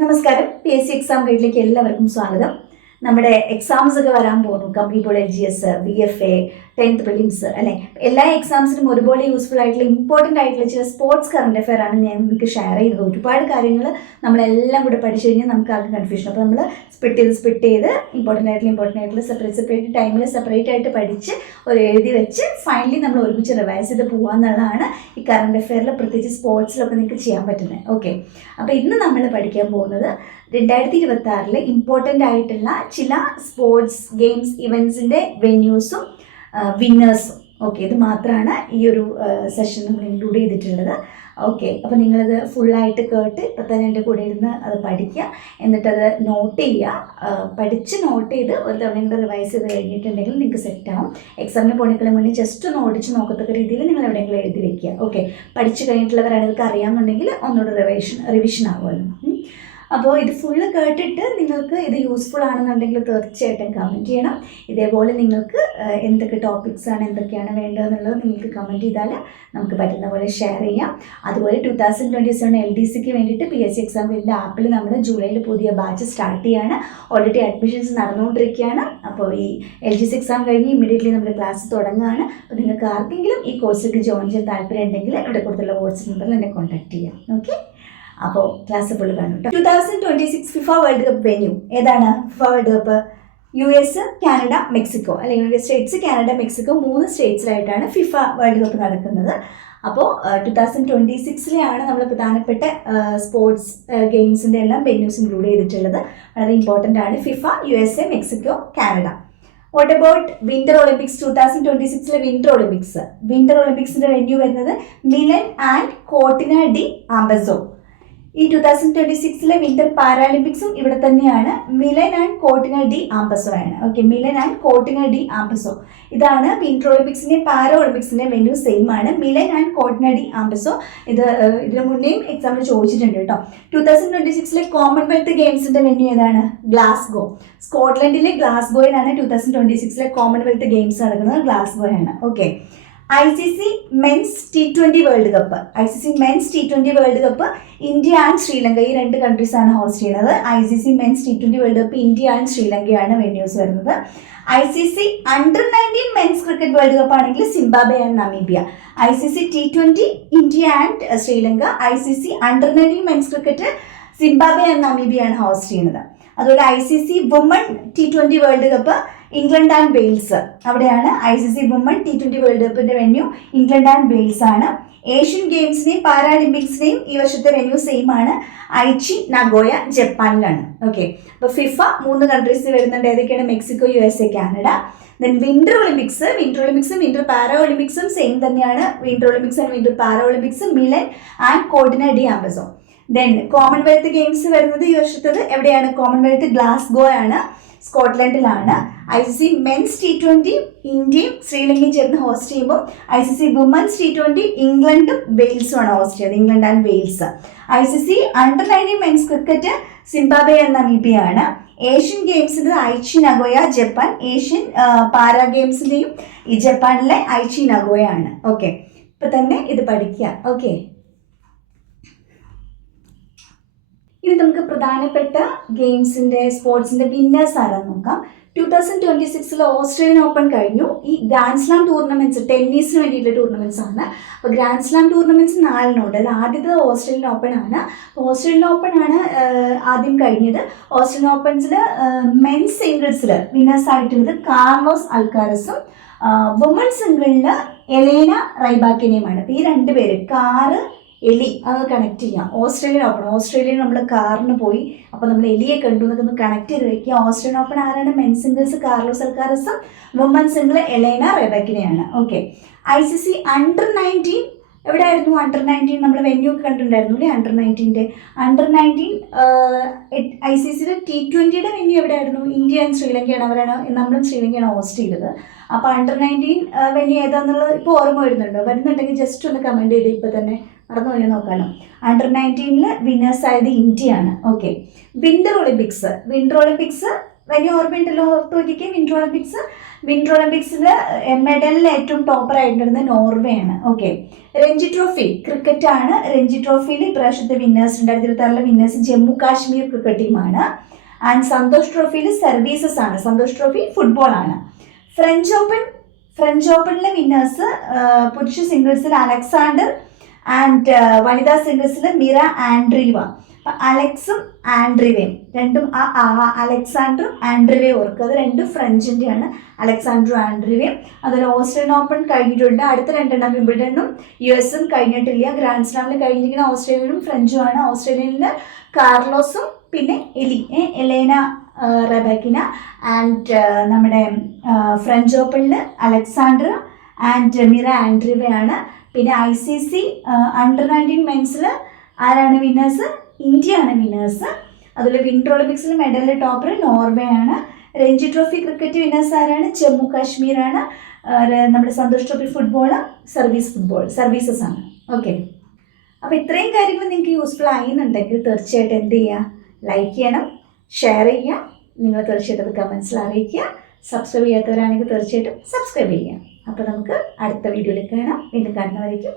നമസ്കാരം. PSC exam ഗൈഡിലേക്ക് എല്ലാവർക്കും സ്വാഗതം. നമ്മുടെ എക്സാംസ് ഒക്കെ വരാൻ പോകുന്നു. Computer LGS, VFA, 10th prelims അല്ലെ, എല്ലാ എക്സാംസിനും ഒരുപോലെ യൂസ്ഫുൾ ആയിട്ടുള്ള ഇമ്പോർട്ടൻ്റ് ആയിട്ടുള്ള ചില സ്പോർട്സ് കറണ്ട് അഫെയർ ആണ് ഞാൻ നിങ്ങൾക്ക് ഷെയർ ചെയ്തത്. ഒരുപാട് കാര്യങ്ങൾ നമ്മളെല്ലാം കൂടെ പഠിച്ചു കഴിഞ്ഞാൽ നമുക്ക് ആകെ കൺഫ്യൂഷൻ. അപ്പോൾ നമ്മൾ സ്പിറ്റ് ചെയ്ത് ഇമ്പോർട്ടൻ്റ് ആയിട്ടുള്ള സെപ്പറേറ്റ് ടൈമിൽ സെപ്പറേറ്റ് ആയിട്ട് പഠിച്ച് ഒരു എഴുതി വെച്ച് ഫൈനലി നമ്മൾ ഒരുമിച്ച് റിവൈസ് ചെയ്ത് പോകാമെന്നുള്ളതാണ് ഈ കറണ്ട് അഫെയറിൽ, പ്രത്യേകിച്ച് സ്പോർട്സിലൊക്കെ നിങ്ങൾക്ക് ചെയ്യാൻ പറ്റുന്നത്. ഓക്കെ, അപ്പോൾ ഇന്ന് നമ്മൾ പഠിക്കാൻ പോകുന്നത് 2026 ഇമ്പോർട്ടൻ്റ് ആയിട്ടുള്ള ചില സ്പോർട്സ് ഗെയിംസ് ഇവൻറ്റ്സിൻ്റെ വെന്യൂസും വിന്നേഴ്സും. ഓക്കെ, ഇത് മാത്രമാണ് ഈ ഒരു സെഷൻ നമ്മൾ ഇൻക്ലൂഡ് ചെയ്തിട്ടുള്ളത്. ഓക്കെ, അപ്പോൾ നിങ്ങളത് ഫുള്ളായിട്ട് കേട്ട് ഇപ്പം തന്നെ എൻ്റെ കൂടെ ഇരുന്ന് അത് പഠിക്കുക, എന്നിട്ടത് നോട്ട് ചെയ്യുക. പഠിച്ച് നോട്ട് ചെയ്ത് ഒരു തവണ നിങ്ങൾ റിവൈസ് ചെയ്ത് കഴിഞ്ഞിട്ടുണ്ടെങ്കിൽ നിങ്ങൾക്ക് സെറ്റാവും. എക്സാമിന് പോണിക്കളെ മുന്നേ ജസ്റ്റ് ഒന്ന് ഓടിച്ച് നോക്കത്തക്ക രീതിയിൽ നിങ്ങൾ എവിടെയെങ്കിലും എഴുതി വെക്കുക. ഓക്കെ, പഠിച്ചു കഴിഞ്ഞിട്ടുള്ളവരാണ് ഇതൊക്കെ അറിയാമെന്നുണ്ടെങ്കിൽ ഒന്നുകൂടെ റിവിഷൻ ആകുമല്ലോ. അപ്പോൾ ഇത് ഫുള്ള് കേട്ടിട്ട് നിങ്ങൾക്ക് ഇത് യൂസ്ഫുൾ ആണെന്നുണ്ടെങ്കിൽ തീർച്ചയായിട്ടും കമൻറ്റ് ചെയ്യണം. ഇതേപോലെ നിങ്ങൾക്ക് എന്തൊക്കെ ടോപ്പിക്സാണ്, എന്തൊക്കെയാണ് വേണ്ടതെന്നുള്ളത് നിങ്ങൾക്ക് കമൻറ്റ് ചെയ്താൽ നമുക്ക് പറ്റുന്ന പോലെ ഷെയർ ചെയ്യാം. അതുപോലെ 2027 LDCക്ക് വേണ്ടിയിട്ട് PSC എക്സാം ഗൈഡിൻ്റെ ആപ്പിൽ നമ്മൾ ജൂലൈയിൽ പുതിയ ബാച്ച് സ്റ്റാർട്ട് ചെയ്യുകയാണ്. ഓൾറെഡി അഡ്മിഷൻസ് നടന്നുകൊണ്ടിരിക്കുകയാണ്. അപ്പോൾ ഈ LGS എക്സാം കഴിഞ്ഞ് ഇമ്മീഡിയറ്റ്ലി നമ്മൾ ക്ലാസ് തുടങ്ങുകയാണ്. അപ്പോൾ നിങ്ങൾക്ക് ആർക്കെങ്കിലും ഈ കോഴ്സിലേക്ക് ജോയിൻ ചെയ്യാൻ താല്പര്യം ഉണ്ടെങ്കിൽ ഇവിടെ കൊടുത്തുള്ള വാട്സ്ആപ്പ് നമ്പറിൽ എന്നെ കോൺടാക്ട് ചെയ്യാം. ഓക്കെ, അപ്പോൾ ക്ലാസ് ഫുള്ള് കാണും. 2026 ഫിഫ വേൾഡ് കപ്പ് വെന്യൂ ഏതാണ്? FIFA world cup US, Canada, Mexico, അല്ലെങ്കിൽ യുണൈറ്റഡ് സ്റ്റേറ്റ്സ്, കാനഡ, മെക്സിക്കോ 3 സ്റ്റേറ്റ്സിലായിട്ടാണ് ഫിഫ വേൾഡ് കപ്പ് നടക്കുന്നത്. അപ്പോൾ 2026 നമ്മൾ പ്രധാനപ്പെട്ട സ്പോർട്സ് ഗെയിംസിൻ്റെ എല്ലാം വെന്യൂസ് ഇൻക്ലൂഡ് ചെയ്തിട്ടുള്ളത്. വളരെ ഇമ്പോർട്ടൻ്റ് ആണ്. FIFA, USA, Mexico, Canada. What about winter olympics? 2026 winter ഒളിമ്പിക്സിൻ്റെ വെന്യൂ വരുന്നത് Milan and Cortina d'Ampezzo. ഈ 2026 വിന്റർ പാരാലിമ്പിക്സും ഇവിടെ തന്നെയാണ്. Milan and Cortina d'Ampezzo ആണ്. Okay, Milan and Cortina d'Ampezzo ഇതാണ് വിന്റർ ഒളിമ്പിക്സിന്റെ പാരാ ഒളിമ്പിക്സിന്റെ വെന്യൂ സെയിം ആണ്, Milan and Cortina d'Ampezzo. ഇതിനു മുന്നേയും എക്സാമിൽ ചോദിച്ചിട്ടുണ്ട് കേട്ടോ. 2026 കോമൺവെൽത്ത് ഗെയിംസിന്റെ വെന്യൂ ഏതാണ്? ഗ്ലാസ്ഗോ. സ്കോട്ട്ലൻഡിലെ ഗ്ലാസ്ഗോയിലാണ് 2026 കോമൺവെൽത്ത് ഗെയിംസ് നടക്കുന്നത്. ഗ്ലാസ്ഗോ ആണ്. Okay, ICC men's T20 world cup India and Sri Lanka, ഈ 2 കൺട്രീസാണ് ഹോസ്റ്റ് ചെയ്യുന്നത്. ICC men's T20 world cup India and ശ്രീലങ്കയാണ് വെന്യൂസ് വരുന്നത്. ICC under-19 men's cricket world cup ആണെങ്കിൽ Zimbabwe and Namibia. ICC T20 India and Sri Lanka. ICC under-19 men's cricket Zimbabwe and നമീബിയാണ് host ചെയ്യുന്നത്. അതുപോലെ ICC woman T20 world cup England and Wales, അവിടെയാണ് ICC woman T20 world കപ്പിന്റെ venue England and Wales ആണ്. Asian ഗെയിംസിനെയും പാരാലിമ്പിക്സിനെയും ഈ വർഷത്തെ വെന്യൂ സെയിം ആണ്. ഐച്ചി നഗോയ ജപ്പാനിലാണ്. ഓക്കെ, അപ്പോൾ ഫിഫ 3 കൺട്രീസ് വരുന്നുണ്ട്. ഏതൊക്കെയാണ്? Mexico, USA, Canada. Then winter ഒളിമ്പിക്സും വിന്റർ പാരാ ഒളിമ്പിക്സും സെയിം തന്നെയാണ്. Winter olympics and winter para olympics Milan and Cortina d'Ampezzo. Then Commonwealth games വരുന്നത് ഈ വർഷത്തത് എവിടെയാണ്? കോമൺവെൽത്ത് ഗ്ലാസ്ഗോ ആണ്, സ്കോട്ട്ലൻഡിലാണ്. ICC മെൻസ് T20 ഇന്ത്യയും ശ്രീലങ്കയും ചേർന്ന് ഹോസ്റ്റ് ചെയ്യുമ്പോൾ ICC വുമൻസ് T20 ഇംഗ്ലണ്ടും വെയിൽസും ആണ് ഹോസ്റ്റ് ചെയ്യുന്നത്, England and Wales. ICC under-19 men's cricket Zimbabwe and Namibia ആണ്. ഏഷ്യൻ ഗെയിംസിൻ്റെ Aichi Nagoya Japan. Asian para ഗെയിംസിൻ്റെയും ഈ ജപ്പാനിലെ ഐച്ചി നഗോയ ആണ്. ഓക്കെ, ഇപ്പം തന്നെ ഇത് പഠിക്കുക. ഓക്കെ, ഇനി നമുക്ക് പ്രധാനപ്പെട്ട ഗെയിംസിൻ്റെ സ്പോർട്സിൻ്റെ വിന്നേഴ്സ് ആരാന്ന് നോക്കാം. 2026 ഓസ്ട്രേലിയൻ ഓപ്പൺ കഴിഞ്ഞു. ഈ ഗ്രാൻഡ് സ്ലാം ടൂർണമെന്റ്സ്, ടെന്നീസിന് വേണ്ടിയിട്ടുള്ള ടൂർണമെന്റ്സ് ആണ്. അപ്പോൾ ഗ്രാൻഡ് സ്ലാം ടൂർണമെന്റ്സ് 4 അതിൽ ആദ്യത്തെ ഓസ്ട്രേലിയൻ ഓപ്പൺ ആണ്. ഓസ്ട്രേലിയൻ ഓപ്പൺ ആണ് ആദ്യം കഴിഞ്ഞത്. ഓസ്ട്രേലിയൻ ഓപ്പൺസിൽ മെൻസ് സിംഗിൾസിൽ വിന്നേഴ്സ് ആയിട്ടുള്ളത് കാർലോസ് അൽക്കാരസും വുമൺ സിംഗിളിൽ എലേന റൈബാക്കിനെയുമാണ്. അപ്പോൾ ഈ 2 പേര് കാറ് എലി അത് കണക്ട് ചെയ്യാം. ഓസ്ട്രേലിയൻ നമ്മൾ കാറിന് പോയി, അപ്പോൾ നമ്മൾ എലിയെ കണ്ടു എന്നൊക്കെ ഒന്ന് കണക്ട് ചെയ്ത് വെക്കുക. ഓസ്ട്രേലിയൻ ഓപ്പൺ ആരാണ്? മെൻ സിംഗിൾസ് കാർലോസ് അൽക്കാരസും വുമൺ സിംഗിൾ എലേന റെബക്കിനെയാണ്. ഓക്കെ, ICC അണ്ടർ-19 എവിടെയായിരുന്നു? അണ്ടർ-19 നമ്മൾ വെന്യൂ കണ്ടിട്ടുണ്ടായിരുന്നു അല്ലേ? അണ്ടർ-19 ICCയുടെ T20യുടെ വെന്യൂ എവിടെയായിരുന്നു? ഇന്ത്യ ആൻഡ് ശ്രീലങ്കയാണ്. നമ്മളും ശ്രീലങ്കയാണ് ഹോസ്റ്റ് ചെയ്തത്. അപ്പോൾ അണ്ടർ-19 വെന്യൂ ഏതാണെന്നുള്ളത് ഇപ്പോൾ ഓർമ്മ വരുന്നുണ്ടെങ്കിൽ ജസ്റ്റ് ഒന്ന് കമൻറ്റ് ചെയ്ത് ഇപ്പോൾ തന്നെ മറന്നു പോയി നോക്കാനോ. അണ്ടർ-19 വിന്നേഴ്സ് ആയത് ഇന്ത്യയാണ്. ഓക്കെ, വിന്റർ ഒളിമ്പിക്സ് വലിയ ഓർമ്മയുണ്ടല്ലോ, ഓർത്ത് നോക്കിക്കേ. വിന്റർ ഒളിമ്പിക്സിൽ മെഡലിൽ ഏറ്റവും ടോപ്പർ ആയിട്ടുള്ളത് നോർവേ ആണ്. ഓക്കെ. രഞ്ജി ട്രോഫി ക്രിക്കറ്റ് ആണ്. രഞ്ജി ട്രോഫിയിൽ ഇപ്രാവശ്യത്തെ winners 2026 winners Jammu Kashmir cricket ടീമാണ്. ആൻഡ് സന്തോഷ് ട്രോഫിയിൽ സർവീസസ് ആണ്. സന്തോഷ് ട്രോഫി ഫുട്ബോൾ ആണ്. ഫ്രഞ്ച് ഓപ്പണിലെ വിന്നേഴ്സ് പുരുഷ സിംഗിൾസിൽ അലക്സാണ്ടർ ആൻഡ് വനിതാ സിംഗിൾസിൽ മിറ ആൻഡ്രീവ. അലക്സും ആൻഡ്രീവയും രണ്ടും അലക്സാണ്ടറും ആൻഡ്രീവയും ഓർക്കുക. അത് രണ്ടും ഫ്രഞ്ചിൻ്റെയാണ്, അലക്സാണ്ടറും ആൻഡ്രീവയും. അതുപോലെ ഓസ്ട്രേലിയൻ ഓപ്പൺ കഴിഞ്ഞിട്ടുണ്ട്. അടുത്ത 2 വിംബിൾഡണും US കഴിഞ്ഞിട്ടില്ല. ഗ്രാൻഡ് സ്ലാമിൽ കഴിഞ്ഞിരിക്കുന്ന ഓസ്ട്രേലിയനും ഫ്രഞ്ചുമാണ്. ഓസ്ട്രേലിയയിൽ കാർലോസും പിന്നെ എലേന റബാക്കിന. ആൻഡ് നമ്മുടെ ഫ്രഞ്ച് ഓപ്പണിൽ അലക്സാണ്ടർ ആൻഡ് മിറ ആൻഡ്രീവയാണ്. പിന്നെ ICC Under-19 മെൻസിൽ ആരാണ് വിന്നേഴ്സ്? ഇന്ത്യയാണ് വിന്നേഴ്സ്. അതുപോലെ വിന്റർ ഒളിമ്പിക്സിൽ മെഡലിൽ ടോപ്പർ നോർവേ ആണ്. രഞ്ജി ട്രോഫി ക്രിക്കറ്റ് വിന്നേഴ്സ് ആരാണ്? ജമ്മു കാശ്മീരാണ്. നമ്മുടെ സന്തോഷ് ട്രോഫി ഫുട്ബോൾ സർവീസസ് ആണ്. ഓക്കെ. അപ്പോൾ ഇത്രയും കാര്യങ്ങൾ നിങ്ങൾക്ക് യൂസ്ഫുൾ ആയിരുന്നുണ്ടെങ്കിൽ തീർച്ചയായിട്ടും എന്ത് ചെയ്യുക? ലൈക്ക് ചെയ്യണം, ഷെയർ ചെയ്യുക, നിങ്ങൾ തീർച്ചയായിട്ടും കമൻസിൽ അറിയിക്കുക. സബ്സ്ക്രൈബ് ചെയ്യാത്തവരാണെങ്കിൽ തീർച്ചയായിട്ടും സബ്സ്ക്രൈബ് ചെയ്യുക. അപ്പോൾ നമുക്ക് അടുത്ത വീഡിയോയിൽ കാണാം. വീണ്ടും കാണുന്നവരേക്കും